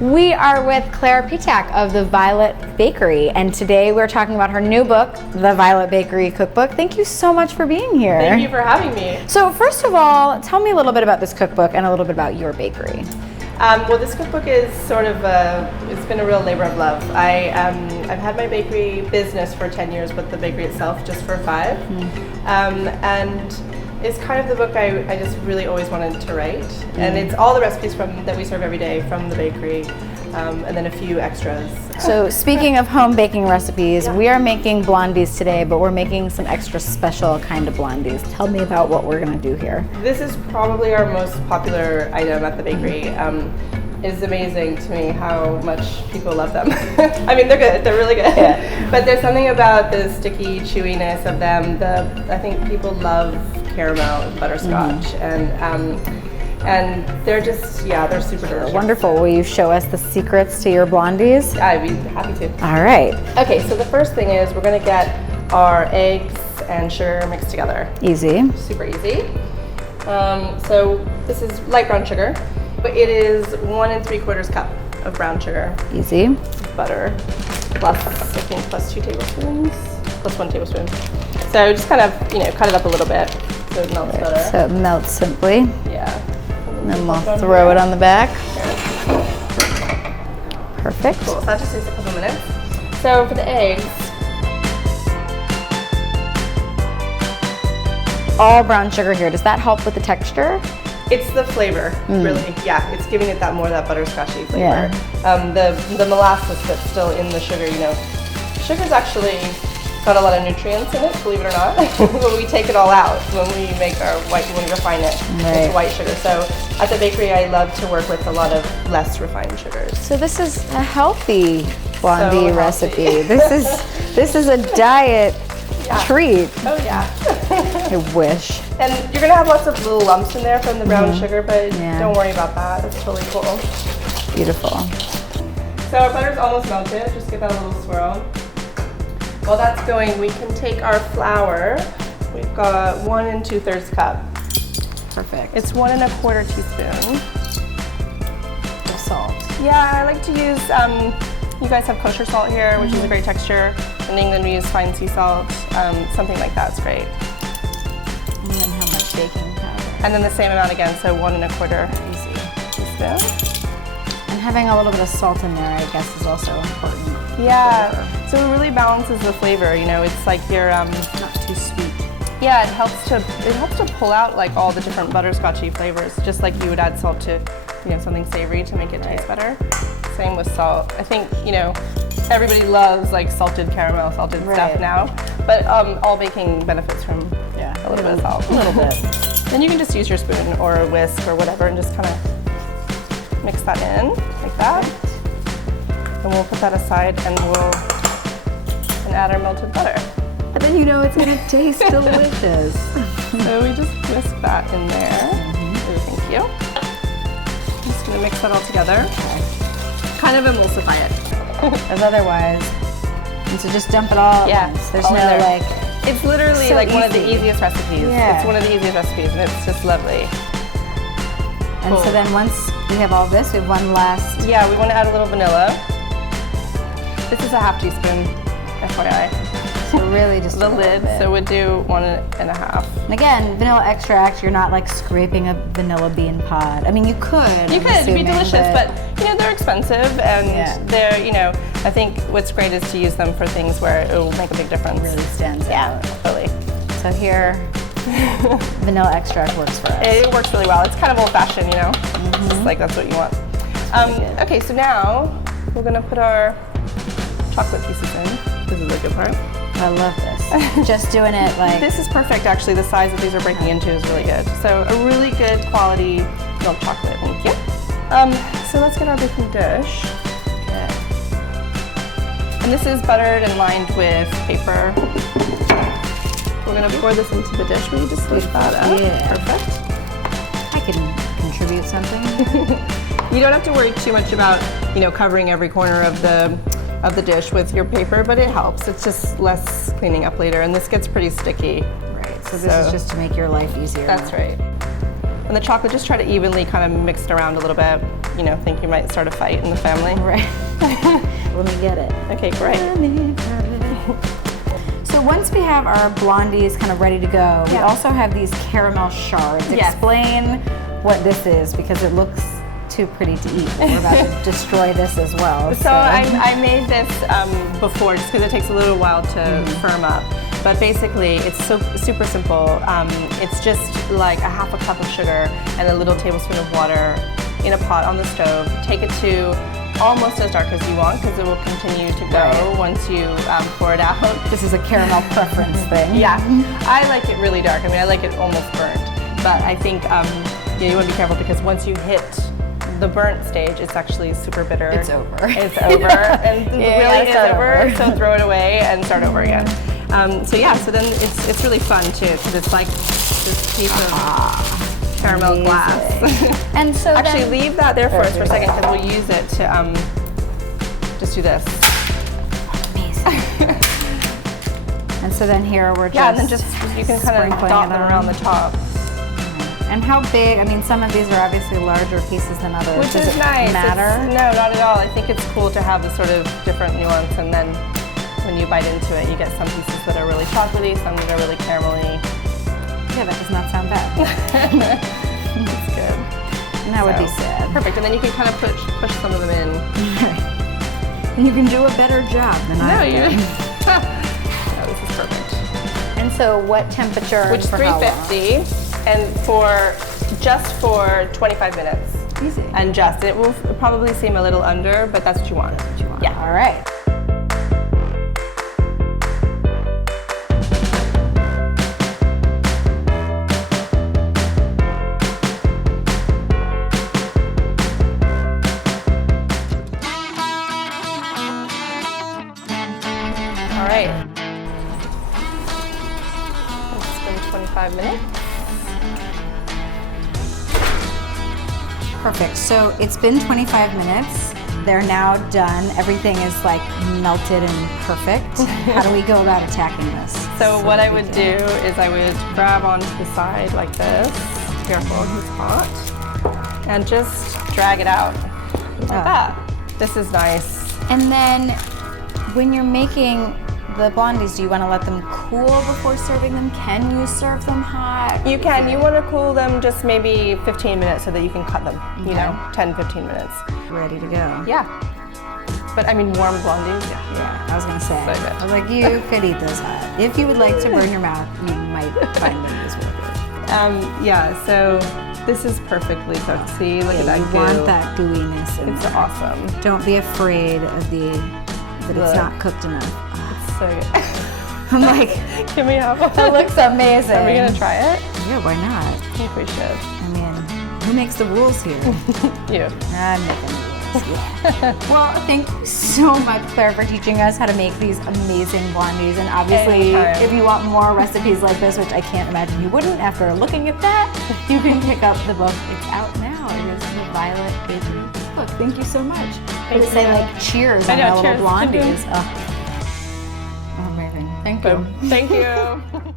We are with Claire Pitak of the Violet Bakery, and today we're talking about her new book, The Violet Bakery Cookbook. Thank you so much for being here. Thank you for having me. So first of all, tell me a little bit about this cookbook and a little bit about your bakery. Well, this cookbook is sort of it's been a real labor of love. I've had my bakery business for 10 years, but the bakery itself just for 5. And it's kind of the book I just really always wanted to write. And it's all the recipes that we serve every day from the bakery, and then a few extras. So speaking of home baking recipes, we are making blondies today, but we're making some extra special kind of blondies. Tell me about what we're gonna do here. This is probably our most popular item at the bakery. It's amazing to me how much people love them. I mean, they're good, they're really good. Yeah. But there's something about the sticky chewiness of them. I think people love caramel, butterscotch, and they're just, they're super delicious. Wonderful. Will you show us the secrets to your blondies? I'd be happy to. All right. Okay, so the first thing is we're gonna get our eggs and sugar mixed together. Easy. Super easy. So this is light brown sugar, but it is 1 3/4 cup of brown sugar. Easy. Butter, plus 2 tablespoons, plus 1 tablespoon. So just kind of, cut it up a little bit so it melts better. So it melts simply. Yeah. And then we'll throw it on the back. Perfect. Cool, so that just takes a couple minutes. So for the eggs, all brown sugar here. Does that help with the texture? it's the flavor, really. Yeah, it's giving it that butterscotchy flavor. Yeah. The molasses that's still in the sugar, sugar's actually got a lot of nutrients in it, believe it or not. But we take it all out when we make when we refine it into white sugar. So at the bakery, I love to work with a lot of less refined sugars. So this is a healthy blondie recipe. This is a diet treat. Oh yeah. I wish. And you're gonna have lots of little lumps in there from the brown sugar, but don't worry about that. It's totally cool. Beautiful. So our butter's almost melted. Just give that a little swirl. While that's going, we can take our flour. We've got 1 2/3 cup. Perfect. It's 1 1/4 teaspoon of salt. Yeah, I like to use, you guys have kosher salt here, which is a great texture. In England, we use fine sea salt. Something like that's great. And then how much baking powder? And then the same amount again, so 1 1/4 teaspoon. And having a little bit of salt in there, I guess, is also important. Yeah, so it really balances the flavor. It's like you're not too sweet. Yeah, it helps to pull out like all the different butterscotchy flavors, just like you would add salt to something savory to make it taste better. Same with salt. I think everybody loves like salted caramel, salted stuff now, but all baking benefits from a little bit of salt. A little bit. Then you can just use your spoon or a whisk or whatever and just kind of mix that in like that. And we'll put that aside and we'll add our melted butter. And then it's gonna taste delicious. So we just whisk that in there. Thank you. Just gonna mix that all together. Kind of emulsify it. As otherwise. And so just dump it all at once. There's no like. It's literally like one of the easiest recipes. Yeah. It's one of the easiest recipes and it's just lovely. And so then once we have all this, we have one last. Yeah, we want to add a little vanilla. This is a ½ teaspoon, FYI. So really just the lid, so we'd do 1 1/2. And again, vanilla extract, you're not like scraping a vanilla bean pod. I mean, you could. You could, it'd be delicious, but they're expensive and they're, I think what's great is to use them for things where it will make a big difference. Really stands out. Yeah, totally. So here, vanilla extract works for us. It works really well. It's kind of old-fashioned, It's just like that's what you want. Okay, so now we're gonna put our chocolate pieces in. This is a good part. I love this. Just doing it like... This is perfect, actually. The size that these are breaking into is really good. So a really good quality milk chocolate. Thank you. So let's get our baking dish. Okay. And this is buttered and lined with paper. We're gonna pour this into the dish. Will you just lift that up? Yeah. Perfect. I can contribute something. You don't have to worry too much about, covering every corner of the dish with your paper, but it helps. It's just less cleaning up later, and this gets pretty sticky. Right, so this is just to make your life easier. That's right. And the chocolate, just try to evenly kind of mix it around a little bit. You know, think you might start a fight in the family. Right. Let me get it. Okay, great. So once we have our blondies kind of ready to go, we Yeah. also have these caramel shards. Yes. Explain what this is, because it looks too pretty to eat. We're about to destroy this as well. So I made this before just because it takes a little while to firm up. But basically, it's super simple. It's just like a half a cup of sugar and a little tablespoon of water in a pot on the stove. Take it to almost as dark as you want, because it will continue to go once you pour it out. This is a caramel preference thing. Yeah, I like it really dark. I mean, I like it almost burnt. But I think you want to be careful, because once you hit the burnt stage, it's actually super bitter. It's over. It's over, and really is over. So throw it away and start over again. So yeah, so then it's really fun too, because it's like this piece of caramel glass. And so actually then, leave that there for us for a second, because we'll use it to just do this. Amazing. And so then here we're just and then just you can kind of dot them around the top. And how big? I mean, some of these are obviously larger pieces than others. Which Does is it nice. matter? No, not at all. I think it's cool to have this sort of different nuance, and then when you bite into it, you get some pieces that are really chocolatey, some that are really caramelly. Yeah, that does not sound bad. It's good. And that would be sad. Perfect, and then you can kind of push some of them in. And you can do a better job than I do. No, this is perfect. And so what temperature? Which is for how long? 350, and just for 25 minutes. Easy. And it will probably seem a little under, but that's what you want. Yeah. All right. All right. It's been 25 minutes. Perfect. So it's been 25 minutes. They're now done. Everything is like melted and perfect. How do we go about attacking this? So what I would do is I would grab onto the side like this. Careful, it's hot. And just drag it out like that. This is nice. And then when you're making the blondies, do you want to let them cool before serving them? Can you serve them hot? You can. You want to cool them just maybe 15 minutes so that you can cut them, you know, 10, 15 minutes. Ready to go. Yeah. But I mean, warm blondies, Yeah, I was going to say. So good. I was like, you could eat those hot. If you would like to burn your mouth, you might find them as well. Yeah, so this is perfectly cooked. See, look at that You goo. want that gooiness in It's there. awesome. Don't be afraid of that it's not cooked enough. So good. I'm like, Can we have one? that looks amazing. Are we going to try it? Yeah, why not? I think we should. I mean, who makes the rules here? You. I'm making the rules. Yeah. Well, thank you so much, Claire, for teaching us how to make these amazing blondies. And obviously, Anytime. if you want more recipes like this, which I can't imagine you wouldn't after looking at that, you can pick up the book. It's out now. It is the Violet Bakery Cookbook. Thank you so much. Thank to say you. like cheers I on know, our little cheers. blondies. Oh, amazing. Thank you. Thank you.